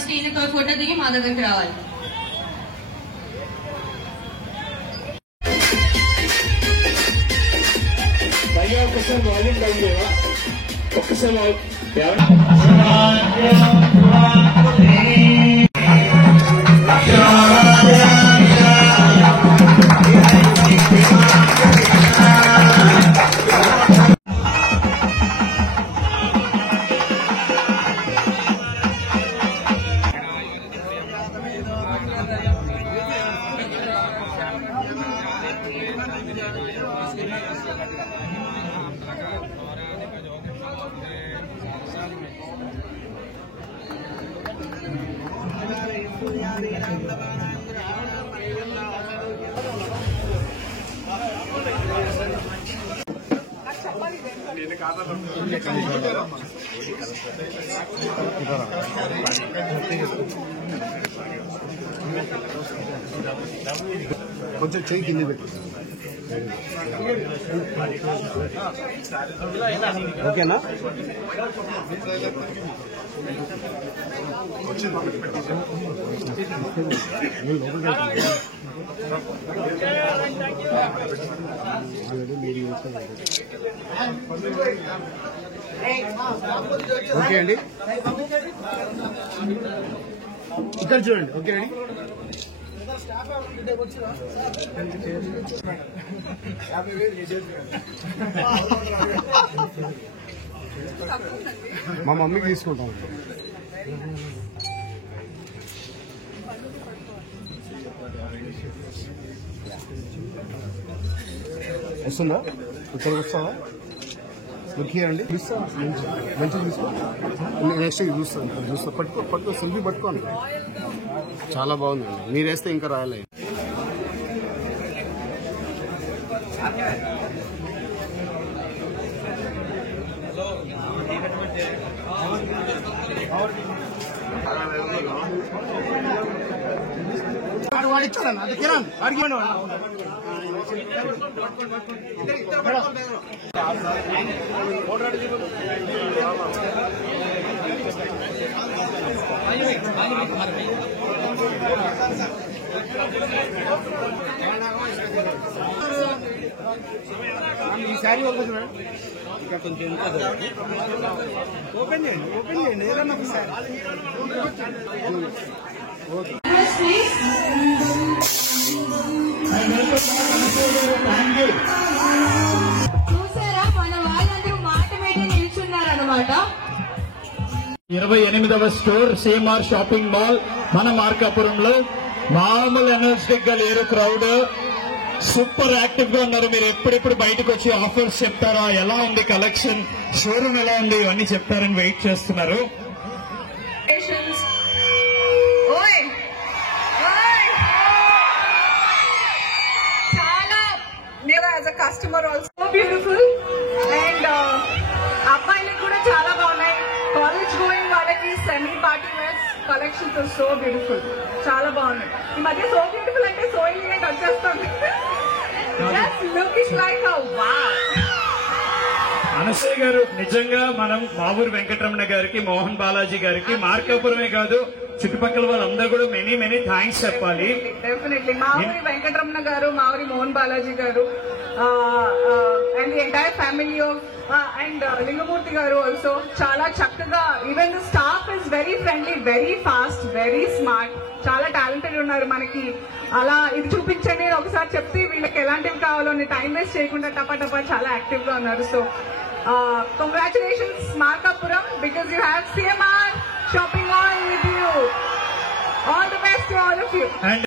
First ఈయనతో photo దిగి మా దగ్గరికి రావాలి. ఒక్కసారి వాల్యూమ్ డౌన్ చేయవా? ఒక్కసారి కొంచెం చెయ్యి కింద పెట్టు. ఓకేనా? ఓకే అండి, ఇక్కడ చూడండి. ఓకే అండి, మా మమ్మీకి తీసుకుంటాం. వస్తుందా? ఇక్కడ వస్తావా? అండి మంచిగా తీసుకో. నెక్స్ట్ చూస్తా. పట్టుకో సెల్ఫీ పట్టుకోండి. చాలా బాగుందండి. మీరు వేస్తే ఇంకా రాయాలి. వాడిచ్చాడన్నా అది కిరణ్ వాడికి ఈసారి ఇంకా కొంచెం ఓపెన్ చేయండి ఏదన్నా ఒకసారి. చూసారా మన వాళ్ళందరూ మాట మీద నిల్చున్నారన్నమాట. 28వ స్టోర్ సిఎంఆర్ షాపింగ్ మాల్ మన మార్కాపురంలో. మామూలు ఎనర్జెటిక్ గా లేరు, క్రౌడ్ సూపర్ యాక్టివ్ గా ఉన్నారు. మీరు ఎప్పుడెప్పుడు బయటకు వచ్చి ఆఫర్స్ చెప్తారా, ఎలా ఉంది కలెక్షన్, షోరూమ్ ఎలా ఉంది, ఇవన్నీ చెప్తారని వెయిట్ చేస్తున్నారు. as a customer also beautiful and అబ్బాయిలకు కూడా చాలా బాగున్నాయి. కాలేజ్ గోయింగ్ వాళ్ళకి semi party wears collections are so beautiful, చాలా బాగున్నాయి. ఈ మధ్య సో బ్యూటిఫుల్ అంటే సో ఎలిగెంట్ వచ్చేస్తుంది. Look is like wow. Anasuya garu, నిజంగా మనం మావూరు వెంకటరమణ గారికి, మోహన్ బాలాజీ గారికి, మార్కాపురమే కాదు చుట్టుపక్కల వాళ్ళందరూ కూడా మెనీ థ్యాంక్స్ చెప్పాలి. డెఫినెట్లీ మావూరి వెంకటరమణ గారు, మావూరి మోహన్ బాలాజీ గారు and the entire family of and Lingamurthy గారు ఆల్సో చాలా చక్కగా. Even the staff is very friendly, very fast, very smart, చాలా టాలెంటెడ్ ఉన్నారు. మనకి అలా ఇది చూపించండి ఒకసారి చెప్తే వీళ్ళకి ఎలాంటివి కావాలో టైం వేస్ట్ చేయకుండా టపా చాలా యాక్టివ్ గా ఉన్నారు. So congratulations Markapuram, because you have CMR shopping mall with you. All the best to all of you.